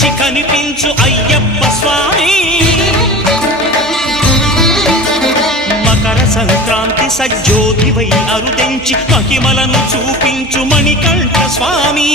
మించి కనిపించు అయ్యప్ప స్వామి మకర సంక్రాంతి సజ్జోతివై అరుదెంచి మహిమలను చూపించు మణికంఠ స్వామి